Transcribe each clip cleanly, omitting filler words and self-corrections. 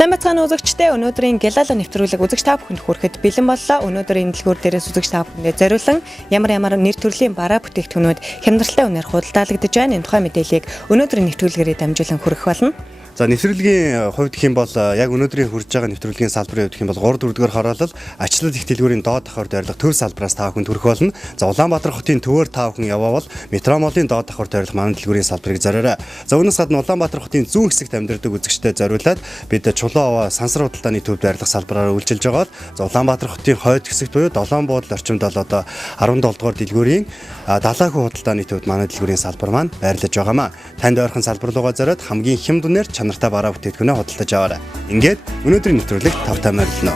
Сайн бацгааны үзэгчдээ өнөөдрийн Гялала нэвтрүүлэг үзэгч та бүхэнд хүрэхэд бэлэн боллоо. Өнөөдрийн дэлгүүр дээрээс үзэгч та бүхэндээ зориулсан ямар нэр төрлийн бараа бүтээгдэхүүнүүд хямдралтай үнээр худалдаалагдаж байна. Энэ тухай мэдээллийг өнөөдрийн нэвтрүүлгээрээ дамжуулан хүргэх болно. За нэвтрүүлгийн хувьд гэх юм бол яг өнөөдрийн хүрж байгаа нэвтрүүлгийн салбарын хувьд гэх юм бол 3-4-р хороолол ачлал их дэлгүүрийн доод давхар дайрлах төв салбараас та бүхэнд хүрэх болно. За Улаанбаатар хотын төвөөр та бүхэн яваавал метромолын доод давхар дайрлах манай дэлгүүрийн салбарыг зориорой. За үүнээс гадна Улаанбаатар хотын зүүн хэсэгт амьдардаг үзэгчдэд зориулаад бид Чулуун аваа сансар худалдааны төв дайрлах салбараар үйлчилж байгаад за Улаанбаатар хотын хойд хэсэгт буюу Долоон буудлын орчимд бол одоо 17 дугаар дэлгүүрийн далайхуу худалдааны төвд манай дэлгүүрийн салбар маань байрлаж байгаамаа. Танд ойрхон салбар руугаа зориод хамгийн хямд үнээр чанартай бараа бүтээгдэхүүнээ худалдаж аваарай. Ингээд өнөөдрийн нэвтрүүлэг тавтай морилно.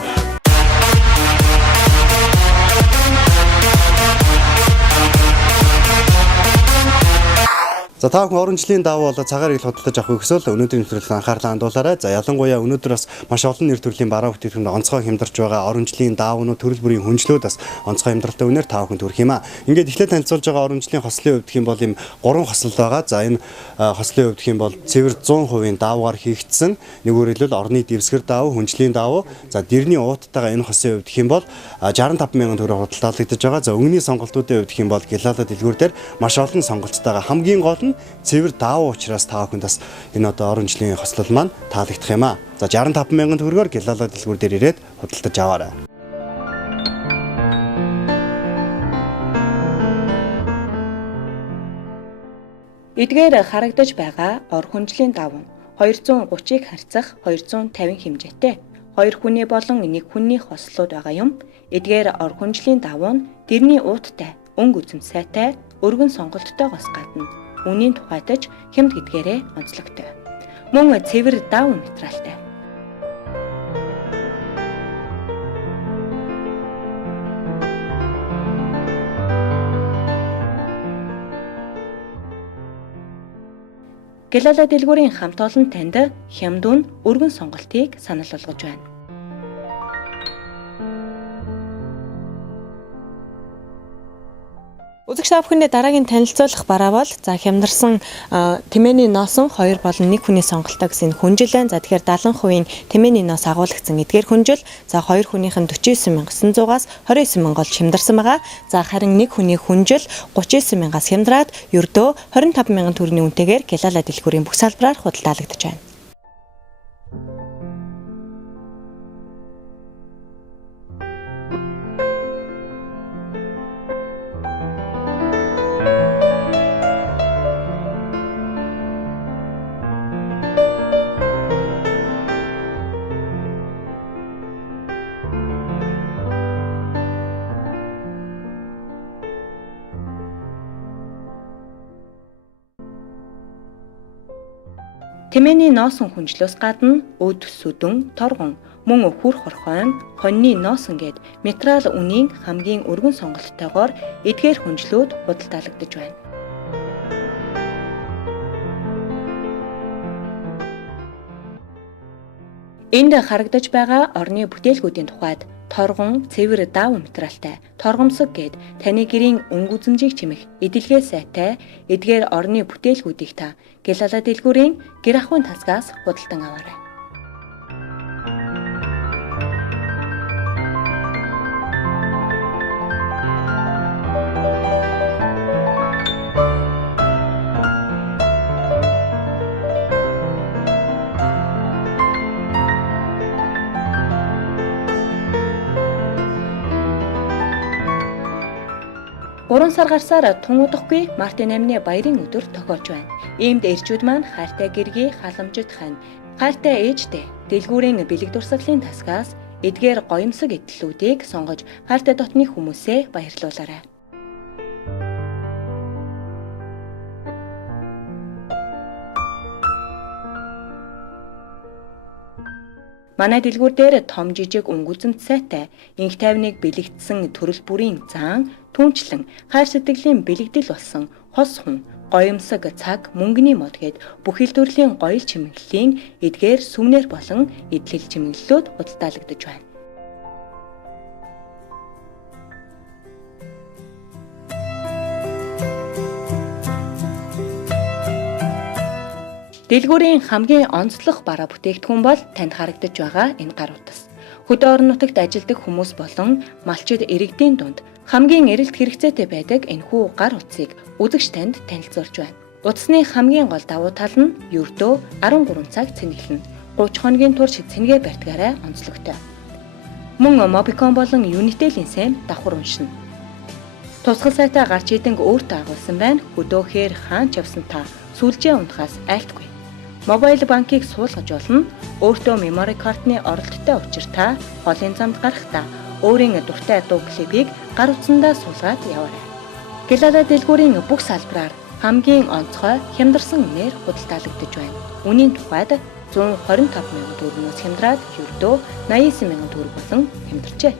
За та бүхэн орон жилийн давуу болоод цагаар ил худалдаж авах гэсэн өнөөдрийн нэвтрүүлэгт анхаарлаа хандуулаарай. За ялангуяа өнөөдөр бас маш олон нэр төрлийн бараа бүтээгдэхүүнд онцгой хямдарч байгаа орон жилийн даавнууд төрөл бүрийн хүнжлүүд бас онцгой хямдралтай үнээр та бүхэнд хүрэх юм аа. Ингээд эхлээд танилцуулж байгаа орон жилийн хослын хувьд гэх юм бол ийм 3 хосол байгаа. За энэ хослын хувьд гэх юм бол цэвэр 100% даавгаар хийгдсэн. Нэгүгээр хэлбэл орны дэвсгэр даав, хүнжлийн даав. За дэрний ууттайгаа энэ хосын хувьд гэх юм бол 65 мянган төгрөг худалдаалагдаж байгаа. За өнгөний сонголтуудын хувьд гэх юм бол Гялала дэлгүүр дээр маш олон сонголттойгоо хамгийн гол нь цэвэр даав учраас та бүхэнд бас энэ одоо орон жилийн хослол маань таалагдах юм аа. За 65 мянган төгрөгөөр Гялала дэлгүүр дээр ирээд худалдаж аваарай. Эдгээр харагдаж байгаа ор хүнжлийн даав нь 230-ыг харьцах 250 хэмжээтэй. 2 хүний болон 1 хүний хослууд байгаа юм. Эдгээр ор хүнжлийн даав нь дэрний ууттай, өнгө үзэм сайтай, өргөн сонголттойгоос гадна үнийн тухайтаж хямд гэдгээрээ онцлогтой. Мөн цэвэр даав материалтай. Гялала дэлгүүрийн хамт олон танд хямд үн өргөн сонголтыг санал болгож байна. Үзэгч та бүхэндээ дараагийн танилцуулах бараа бол за хямдарсан тэмээний носон 2 болон 1 хүний сонголтоо гэсэн хүнжил байна. За тэгэхээр 70% тэмээний нос агуулгдсан эдгээр хүнжил. За 2 хүнийх нь 49,900-аас 29,000 хямдарсан байгаа. За харин 1 хүний хүнжил 39,000-аас хямдраад ердөө 25,000 төгрөгийн үнэтэйгээр Гялала дэлгүүрийн бүх салбараар худалдаалагдаж байна. Тэмээний носон хүнжлөөс гадна өд, сүдэн, торгон, мөн хүр хорхойн, хоньны носон гээд материал үнийн хамгийн өргөн сонголттойгоор эдгээр хүнжлүүд худалдаалагдаж байна. Энд харагдаж байгаа орны бүтээлгүүдийн тухайд торгон, цэвэр даав материалтай, торгомсог гээд таны гэрийн өнгө үзэмжийг чимэх эдэлгээ сайтай эдгээр орны бүтээлгүүдийг та Гялала дэлгүүрийн гэр ахуйн тасгаас худалдан аваарай. Гурван сар гарсаар тун удахгүй Мартин 8-ны баярын өдөр тохиолж байна. Иймд эрчүүд маань хайртай гэргий халамжит хань, хайртай ээжтэй дэлгүүрийн бэлэг дурсгалын тасгаас эдгээр гоёмсог эдлүүдийг сонгож хайртай дотны хүмүүсээ баярлуулаарай. Манай дэлгүүр дээр том жижиг өнгө үзэмт сайтай, инх тайвныг бэлэгдсэн төрөл бүрийн заан, түнчлэн, хайр сэтгэлийн бэлэгдэл болсон хос хүн, гоёмсог цаг, мөнгөний мод гээд бүхэл төрлийн гоёл чимэглэлийн эдгээр сүмнэр болон эдлэл чимэглэлүүд худалдаалагдаж байна. Дэлгүүрийн хамгийн онцлог бараа бүтээгдэхүүн бол танд харагдаж байгаа энэ гар утас. Хөдөө орон нутагт ажилладаг хүмүүс болон малчид иргэдийн дунд хамгийн эрэлт хэрэгцээтэй байдаг энэхүү гар утсыг үзэгч танд танилцуулж байна. Утасны хамгийн гол давуу тал нь ердөө 13 цаг цэнэглэнэ. 30 хоногийн турш цэнгээ бартгаараа онцлогтой. Мөн Mobicon болон Unitel-ийн сайн давхар уншина. Тусгал сайтаа гарч идэнг өөртөө агуулсан байна. Хөдөөхээр хаан ч явсан та сүлжээ унтахаас айлтгүй. Мобайл банкийг суулгаж болно. Өөртөө memory card-ны оролттой учир та хоолын замд гарахдаа өөрийн дуртай дуу клипийг гар утсандаа суулгаад яваарай. Гэлада дэлгүүрийн бүх салбараар хамгийн онцгой хямдарсан үнээр худалдаалагдаж байна. Үнийн тухайд 125,000 төгрөгөөс хямдраад ердөө 89,000 төгрөг болон хямдарчээ.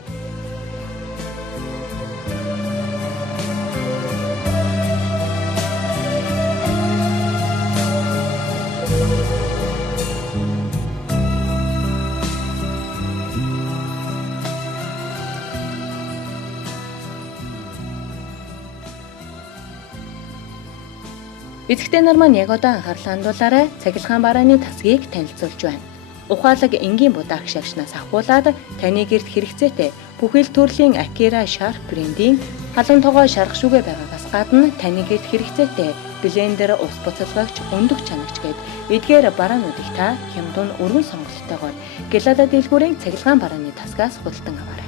Эцэгтэй нар маань яг одоо анхаарлаа хандуулаарай. Цахилгаан барааны тасгийг танилцуулж байна. Ухаалаг энгийн будаа агшаагчнаас авахуулаад таны гэрт хэрэгцээтэй бүхэл төрлийн Akira Sharp брендийн халуун тогоо шарх шүүгээ байгаагаас гадна таны гэрт хэрэгцээтэй блендер, ус буцалгагч, өндөг чанагч гээд эдгээр бараануудыг та хямдун өргөн сонголттойгоор Гэлада дэлгүүрийн цахилгаан барааны тасгаас худалдан аваарай.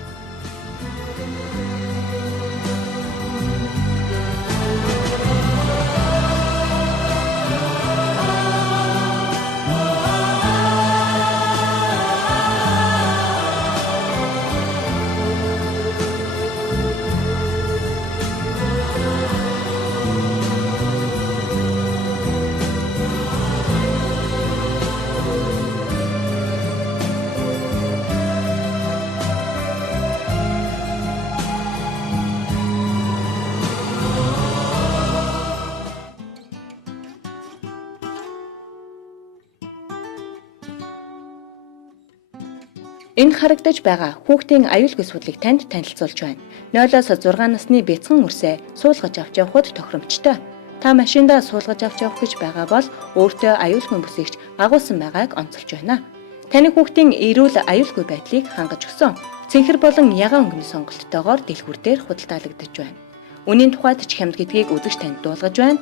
Энд харагдаж байгаа хүүхдийн аюулгүй судлыг танд танилцуулж байна. 0-6 насны бяцхан үрсээ суулгаж авч явахд тохиромжтой. Та машиндаа суулгаж авч явах гэж байгаа бол өөртөө аюулгүй бүсэгч агуулсан байгааг онцолж байна. Таны хүүхдийн эрүүл аюулгүй байдлыг хангаж өгсөн цэнхэр болон ягаан өнгөний сонголттойгоор дэлгүүр дээр худалдаалагдаж байна. Үнийн тухайд ч хямд гэдгийг үзэгч танд дуулгаж байна.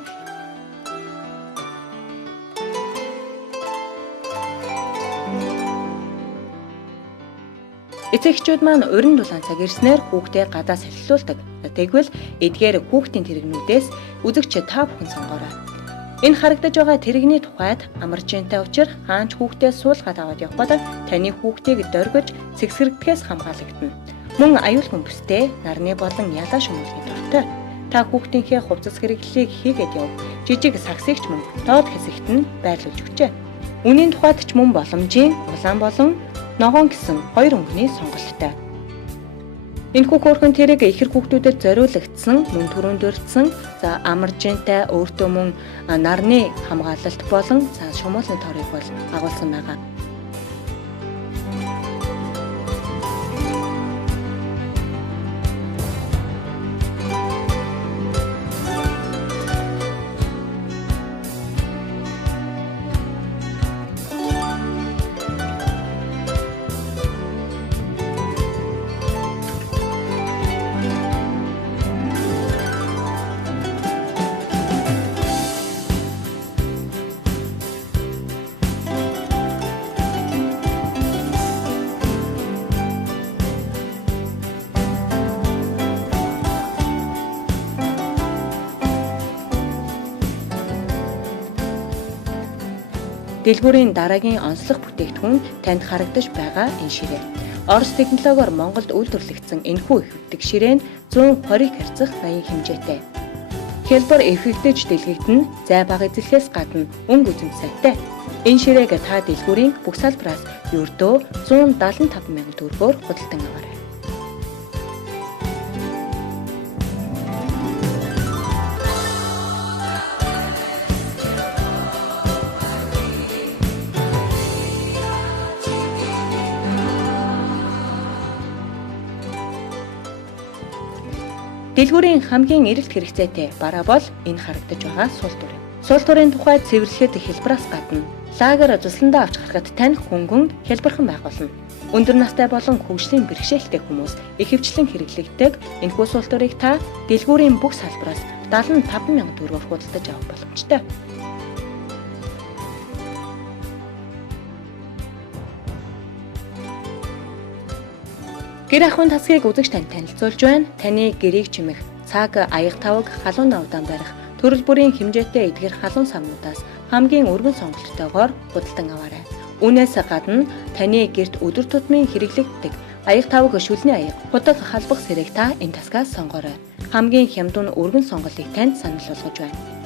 Эцэгчүүд маань урин дулаан цаг ирснээр хүүхдээ гадаа салхилуулдаг. Тэгвэл эдгээр хүүхдийн тэрэгнүүдээс үзэгч та бүхэн сонгоорой. Энэ харагдаж байгаа тэрэгний тухайд амарчинтай учир хаанч хүүхдээ суулгаад аваад явхад таны хүүхдийг дөргиж сэгсрэгдэхээс хамгаалагдана. Мөн аюулгүй бүстэй нарны болон ялаа шумуулгын дуртай. Та хүүхдийнхээ хувцас хэрэглэлийг хийгээд яв. Жижиг саксыгч мөн доод хэсэгт нь байрлуулж өгчээ. Үнийн тухайд ч мөн боломжийн улаан болон ногоон гэсэн хоёр өнгөний сонголттой. Энэхүү хөөрхөн тэрэг ихэр хүүхдүүдэд зориулагдсан, мөн түрүүнд дурдсан, амаржинтай өөртөө мөн нарны хамгаалалт болон шумуулны торыг бол агуулсан байгаа. Дэлгүүрийн дараагийн онцлог бүтээгдэхүүн танд харагдаж байгаа энэ ширээ. Орос технологиор Монголд үйлдвэрлэгдсэн энэхүү эффектик ширээ нь 120 Гц баян хэмжээтэй. Хялбар эффектэж дэлгэгдэн зай бага эзлэхээс гадна өнгө үзэмсайтай. Энэ ширээг та дэлгүүрийн бүх салбараас ердөө 175,000 төгрөгөөр худалдан аваарай. Дэлгүүрийн хамгийн эрэлт хэрэгцээтэй бараа бол энэ харагдаж байгаа сул дүр юм. Сул дурын тухай цэвэрлэхэд хэлбэраас гадна лагер зусландаа авч гарахад таних хөнгөн хялбархан байх болно. Өндөр настай болон хөгжлийн бэрхшээлтэй хүмүүс ихэвчлэн хэрэглэгддэг энэхүү сул дурыг та дэлгүүрийн бүх салбараас 75,000 төгрөгөөр худалдаж авах боломжтой. Гэр ахуйн тасгийг үзэгч танд танилцуулж байна. Таны гэрийг чимэх, цаг, аяг тавг, халуун давдан барих, төрөл бүрийн хэмжээтэй эдгээр халуун самнуудаас хамгийн өргөн сонголттойгоор худалдан аваарай. Үүнээс гадна таны гэрт өдөр тутмын хэрэглэгддэг аяг тавг шүлний аяг, худаг халбах сэрэг та энэ тасгаас сонгоорой. Хамгийн хямдун өргөн сонголтыг танд санал болгож байна.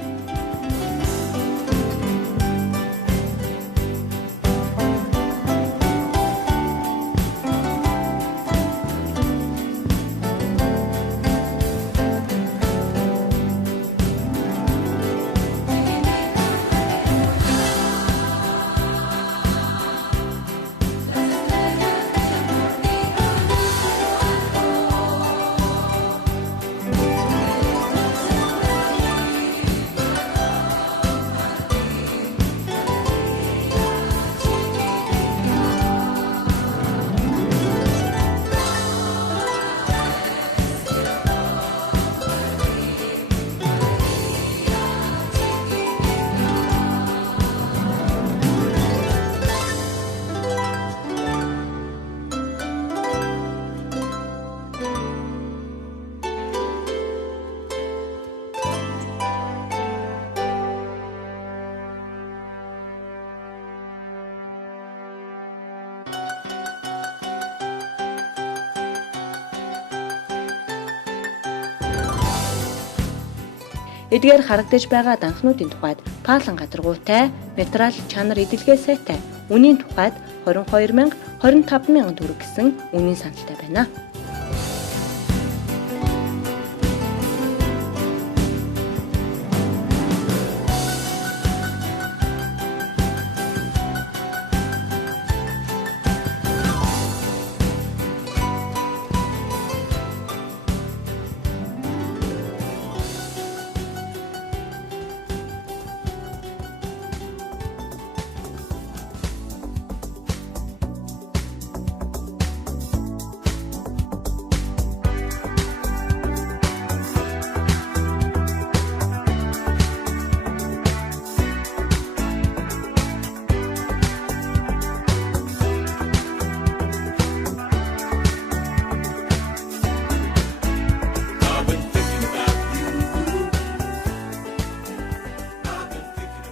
Эдгээр харагдаж байгаа данхнуудын тухайд паалан гадаргуутай, материал чанар эдэлгээ сайтай, үнийн тухайд 22,000, 25,000 төгрөг гэсэн үнийн саналтай байна.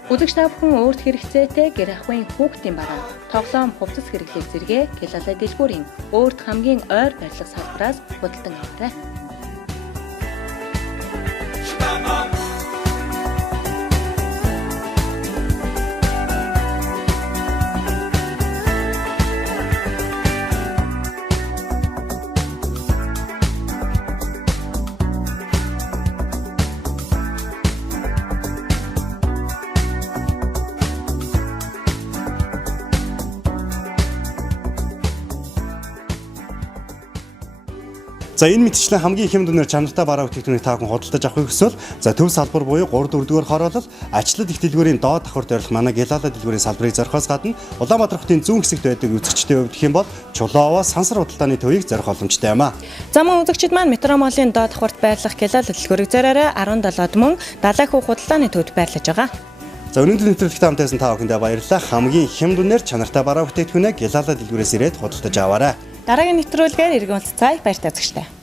Үзэгч та бүхэн өөрт хэрэгцээтэй гэр ахуйн хүүхдийн бараа, тоглоом, хувцас хэрэглэх зэрэгэ Гялалаа дэлгүүрийн өөрт хамгийн ойр барилга салбараас худалдан аваарай. За энэ мэтчлэн хамгийн их юм дүнээр чанартай бараа бүтээгдэхүүнийг та бүхэн худалдаж авахыг хүсвэл төв салбар буюу 3-4-р хороолол ачлал их дэлгүүрийн доод давхарт ойрлох манай Гялалаа дэлгүүрийн салбарыг зорихоос гадна Улаанбаатар хотын зүүн хэсэгт байдаг үзэгчдийн хувьд гэх юм бол Чулоовоо сансар худалдааны төвийг зорих боломжтой юм а. За мөн үзэгчид маань Метромолын доод давхарт байрлах Гялалаа дэлгүүрийг зориорой 17-д мөн Далайхуу худалдааны төвд байрлаж байгаа. За өнөөдөр нэвтрүүлэгт хамтайсан та бүхэндээ баярлалаа. Хамгийн их юм дүнээр чанартай бараа бүтээгдэхүүнээ Гялалаа дэлгүүрээс ирээд худалдаж аваарай. Дараагийн нэвтрүүлгээр иргэн уулзцай баяртай үзэгчтэй.